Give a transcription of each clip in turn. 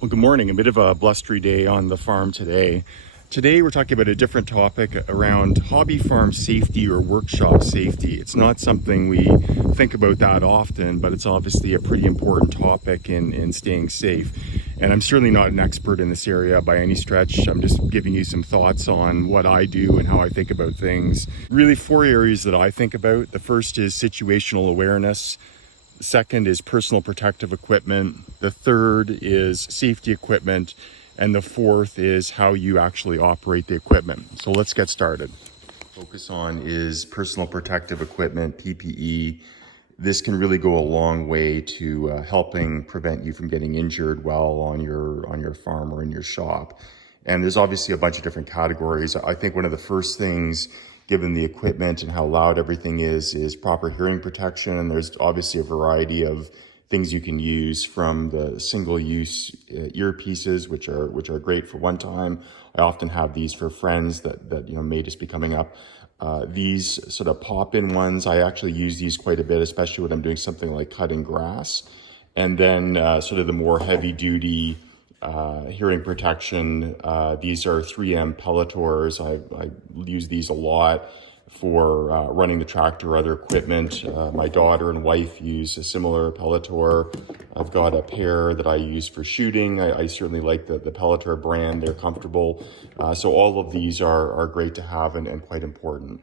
Well, good morning. A bit of a blustery day on the farm today. Today we're talking about a different topic around hobby farm safety or workshop safety. It's not something we think about that often, but it's obviously a pretty important topic in staying safe. And I'm certainly not an expert in this area by any stretch. I'm just giving you some thoughts on what I do and how I think about things. Really, four areas that I think about. The first is situational awareness. The second is personal protective equipment. The third is safety equipment. And the fourth is how you actually operate the equipment. So let's get started. Focus on is personal protective equipment, PPE. This can really go a long way to helping prevent you from getting injured while on your farm or in your shop. And there's obviously a bunch of different categories. I think one of the first things, given the equipment and how loud everything is proper hearing protection. And there's obviously a variety of things you can use, from the single-use earpieces, which are great for one time. I often have these for friends that may just be coming up. These sort of pop-in ones, I actually use these quite a bit, especially when I'm doing something like cutting grass. And then sort of the more heavy-duty hearing protection. These are 3M Pelletors. I use these a lot for running the tractor or other equipment. My daughter and wife use a similar Pelletor. I've got a pair that I use for shooting. I certainly like the Pelletor brand. They're comfortable. So all of these are great to have and quite important.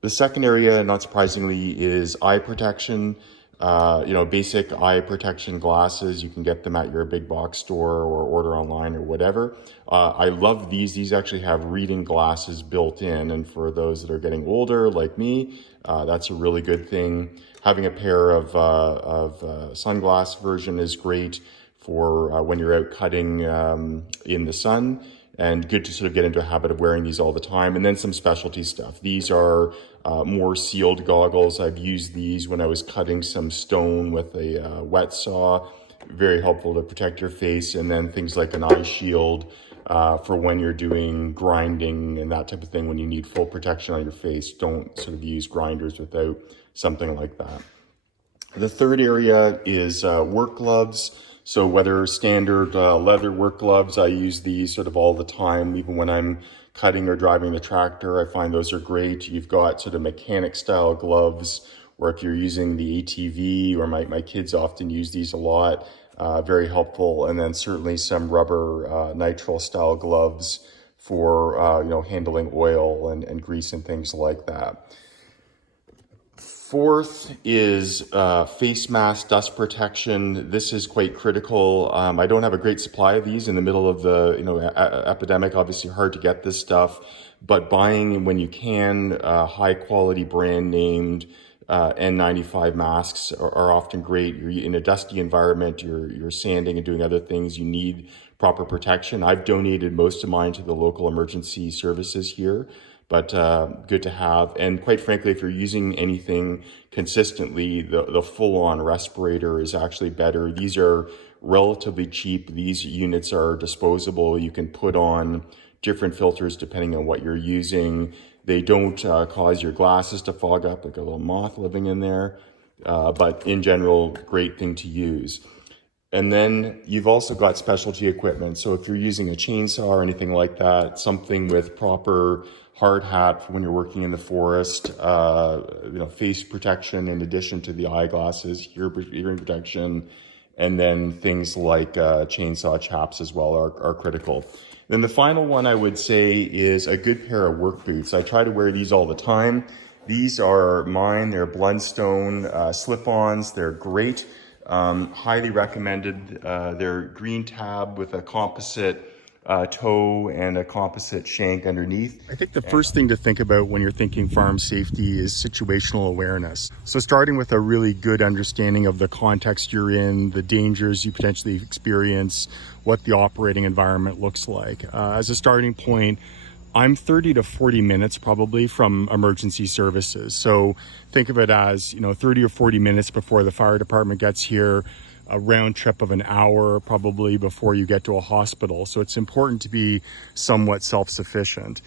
The second area, not surprisingly, is eye protection. Basic eye protection glasses. You can get them at your big box store or order online or whatever. I love these. These actually have reading glasses built in. And for those that are getting older, like me, that's a really good thing. Having a pair of sunglass version is great for when you're out cutting in the sun. And good to sort of get into a habit of wearing these all the time. And then some specialty stuff. These are more sealed goggles. I've used these when I was cutting some stone with a wet saw. Very helpful to protect your face. And then things like an eye shield for when you're doing grinding and that type of thing, when you need full protection on your face. Don't sort of use grinders without something like that. The third area is work gloves. So whether standard leather work gloves, I use these sort of all the time, even when I'm cutting or driving the tractor. I find those are great. You've got sort of mechanic style gloves, or if you're using the ATV, or my kids often use these a lot, very helpful. And then certainly some rubber nitrile style gloves for handling oil and grease and things like that. Fourth is face mask, dust protection. This is quite critical. I don't have a great supply of these in the middle of the epidemic. Obviously hard to get this stuff, but buying when you can high quality brand named N95 masks are often great. You're in a dusty environment, you're sanding and doing other things, you need proper protection. I've donated most of mine to the local emergency services here, but good to have. And quite frankly, if you're using anything consistently, the full-on respirator is actually better. These are relatively cheap. These units are disposable. You can put on different filters depending on what you're using. They don't cause your glasses to fog up, like a little moth living in there. But in general, great thing to use. And then you've also got specialty equipment. So if you're using a chainsaw or anything like that, something with proper hard hat for when you're working in the forest, face protection in addition to the eyeglasses, hearing protection, and then things like chainsaw chaps as well are critical. Then the final one I would say is a good pair of work boots. I try to wear these all the time. These are mine. They're Blundstone slip-ons. They're great. Highly recommended. They're green tab with a composite toe and a composite shank underneath. I think the first thing to think about when you're thinking farm safety is situational awareness. So starting with a really good understanding of the context you're in, the dangers you potentially experience, what the operating environment looks like. As a starting point, I'm 30 to 40 minutes probably from emergency services. So think of it as, 30 or 40 minutes before the fire department gets here, a round trip of an hour probably before you get to a hospital. So it's important to be somewhat self-sufficient.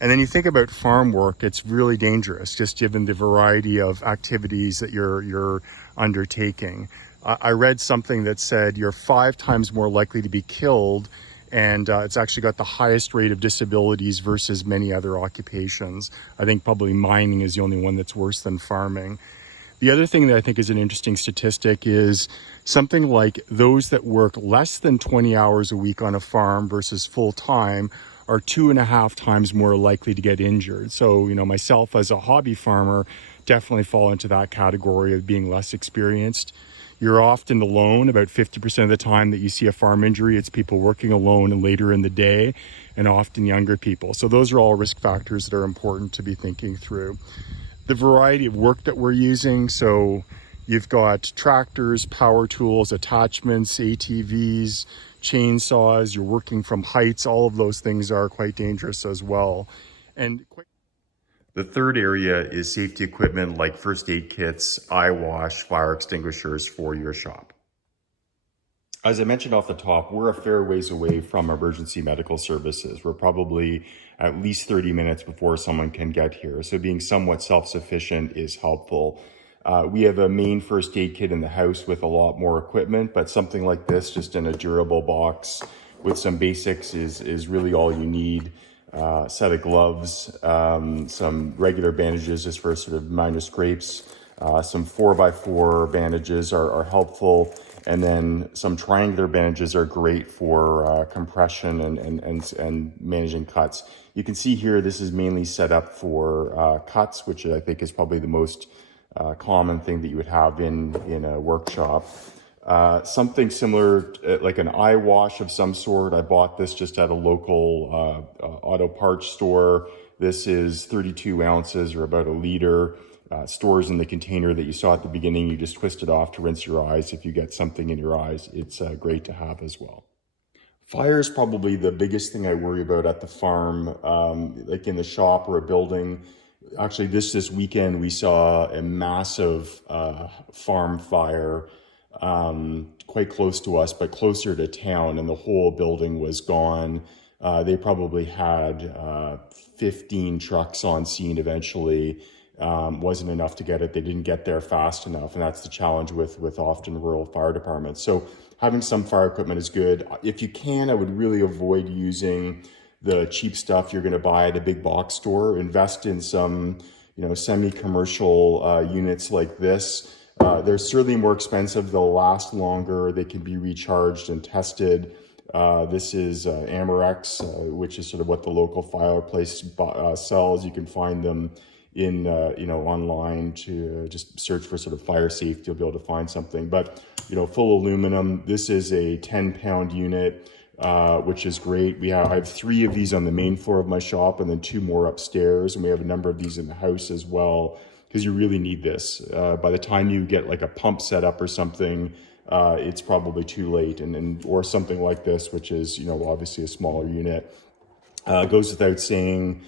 And then you think about farm work, it's really dangerous just given the variety of activities that you're undertaking. I read something that said you're 5 times more likely to be killed, and it's actually got the highest rate of disabilities versus many other occupations. I think probably mining is the only one that's worse than farming. The other thing that I think is an interesting statistic is something like those that work less than 20 hours a week on a farm versus full time are 2.5 times more likely to get injured. So, myself as a hobby farmer definitely fall into that category of being less experienced. You're often alone. About 50% of the time that you see a farm injury, it's people working alone and later in the day, and often younger people. So those are all risk factors that are important to be thinking through. The variety of work that we're using. So you've got tractors, power tools, attachments, ATVs, chainsaws, you're working from heights. All of those things are quite dangerous as well. And the third area is safety equipment like first aid kits, eye wash, fire extinguishers for your shop. As I mentioned off the top, we're a fair ways away from emergency medical services. We're probably at least 30 minutes before someone can get here. So being somewhat self-sufficient is helpful. We have a main first aid kit in the house with a lot more equipment, but something like this, just in a durable box with some basics is really all you need. Set of gloves, some regular bandages just for sort of minor scrapes. Some 4x4 bandages are helpful. And then some triangular bandages are great for compression and managing cuts. You can see here, this is mainly set up for cuts, which I think is probably the most common thing that you would have in a workshop. Something similar, like an eye wash of some sort. I bought this just at a local auto parts store. This is 32 ounces or about a liter. Stores in the container that you saw at the beginning. You just twist it off to rinse your eyes. If you get something in your eyes, it's great to have as well. Fire is probably the biggest thing I worry about at the farm, like in the shop or a building. Actually, this weekend we saw a massive farm fire quite close to us, but closer to town, and the whole building was gone. They probably had 15 trucks on scene eventually. Wasn't enough to get it. They didn't get there fast enough, and that's the challenge with often rural fire departments. So having some fire equipment is good. If you can, I would really avoid using the cheap stuff you're going to buy at a big box store. Invest in some, semi-commercial units like this. They're certainly more expensive. They'll last longer. They can be recharged and tested. This is Amerex, which is sort of what the local fireplace sells. You can find them in online to just search for sort of fire safety. You'll be able to find something, but full aluminum. This is a 10-pound unit, which is great. I have 3 of these on the main floor of my shop and then 2 more upstairs, and we have a number of these in the house as well, because you really need this. By the time you get like a pump set up or something, it's probably too late, or something like this, which is obviously a smaller unit. Goes without saying,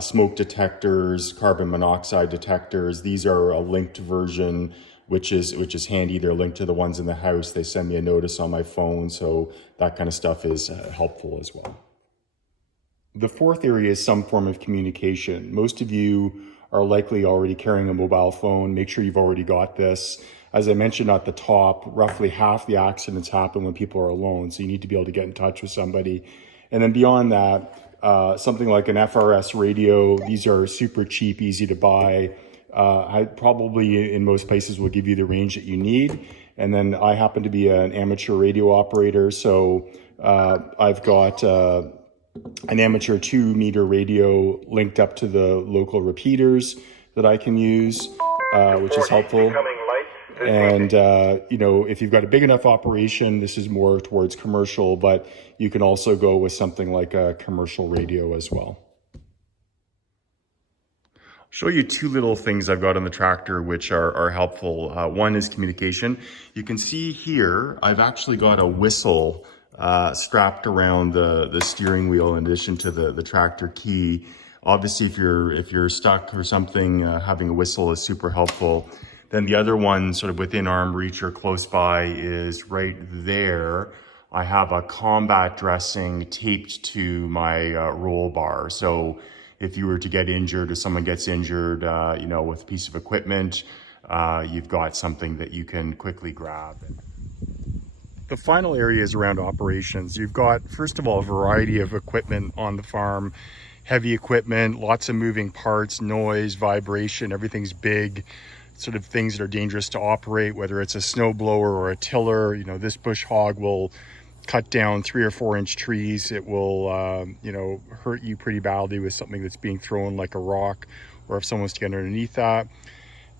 smoke detectors, carbon monoxide detectors. These are a linked version, which is handy. They're linked to the ones in the house. They send me a notice on my phone, so that kind of stuff is helpful as well. The fourth area is some form of communication. Most of you are likely already carrying a mobile phone. Make sure you've already got this. As I mentioned at the top, roughly half the accidents happen when people are alone, so you need to be able to get in touch with somebody. And then beyond that, something like an FRS radio. These are super cheap, easy to buy. I probably in most places will give you the range that you need. And then I happen to be an amateur radio operator, so I've got an amateur 2-meter radio linked up to the local repeaters that I can use, which is helpful. And, if you've got a big enough operation, this is more towards commercial, but you can also go with something like a commercial radio as well. I'll show you 2 little things I've got on the tractor which are helpful. One is communication. You can see here, I've actually got a whistle strapped around the steering wheel in addition to the tractor key. Obviously, if you're stuck or something, having a whistle is super helpful. Then the other one sort of within arm reach or close by is right there. I have a combat dressing taped to my roll bar. So if you were to get injured or someone gets injured, with a piece of equipment, you've got something that you can quickly grab. The final area is around operations. You've got, first of all, a variety of equipment on the farm, heavy equipment, lots of moving parts, noise, vibration, everything's big, sort of things that are dangerous to operate, whether it's a snow blower or a tiller. You know, this bush hog will cut down 3 or 4 inch trees. It will, you know, hurt you pretty badly with something that's being thrown like a rock, or if someone's to get underneath that.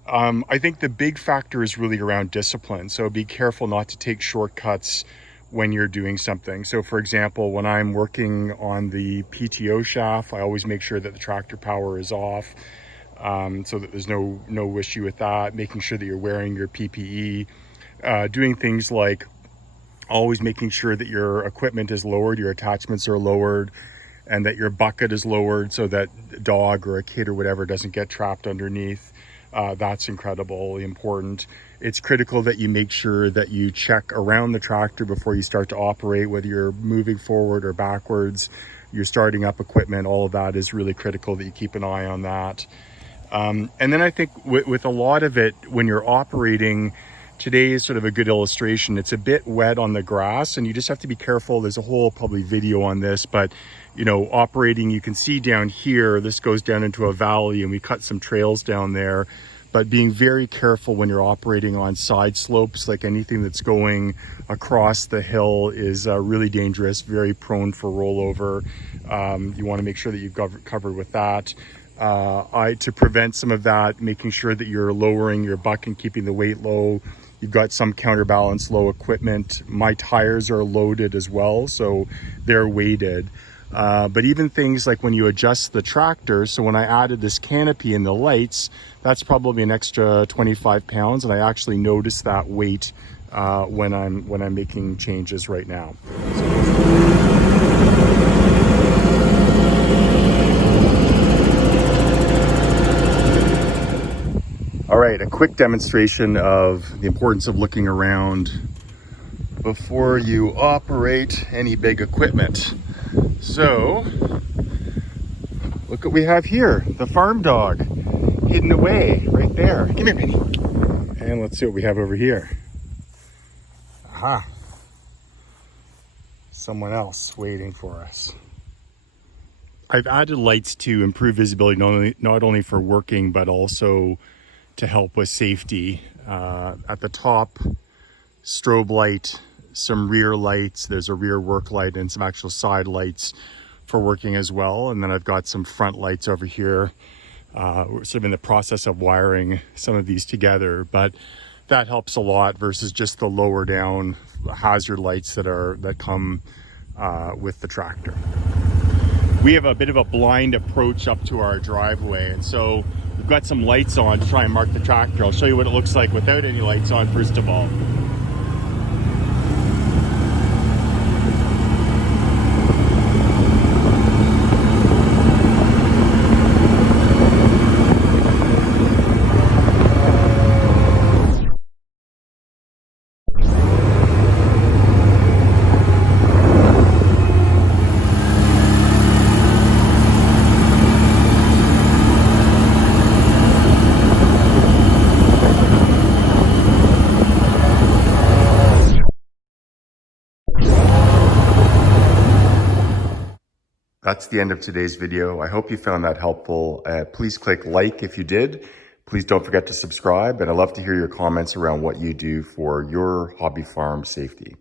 I think the big factor is really around discipline. So be careful not to take shortcuts when you're doing something. So for example, when I'm working on the PTO shaft, I always make sure that the tractor power is off, so that there's no issue with that. Making sure that you're wearing your PPE, doing things like always making sure that your equipment is lowered, your attachments are lowered, and that your bucket is lowered so that a dog or a kid or whatever doesn't get trapped underneath. That's incredibly important. It's critical that you make sure that you check around the tractor before you start to operate, whether you're moving forward or backwards, you're starting up equipment, all of that is really critical that you keep an eye on that. And then I think with a lot of it, when you're operating, today is sort of a good illustration. It's a bit wet on the grass and you just have to be careful. There's a whole probably video on this, but you know, operating, you can see down here, this goes down into a valley and we cut some trails down there, but being very careful when you're operating on side slopes, like anything that's going across the hill is really dangerous, very prone for rollover. You want to make sure that you've got covered with that. To prevent some of that, making sure that you're lowering your buck and keeping the weight low. You've got some counterbalance low equipment. My tires are loaded as well, so they're weighted. But even things like when you adjust the tractor, so when I added this canopy and the lights, that's probably an extra 25 pounds, and I actually notice that weight when I'm making changes right now. All right, a quick demonstration of the importance of looking around before you operate any big equipment. So, look what we have here, the farm dog, hidden away right there. Come here, Penny. And let's see what we have over here. Aha. Someone else waiting for us. I've added lights to improve visibility, not only for working, but also to help with safety. At the top, strobe light, some rear lights, there's a rear work light and some actual side lights for working as well. And then I've got some front lights over here. We're sort of in the process of wiring some of these together, but that helps a lot versus just the lower down hazard lights that come with the tractor. We have a bit of a blind approach up to our driveway, and so we've got some lights on to try and mark the tractor. I'll show you what it looks like without any lights on first of all. That's the end of today's video. I hope you found that helpful. Please click like if you did. Please don't forget to subscribe, and I'd love to hear your comments around what you do for your hobby farm safety.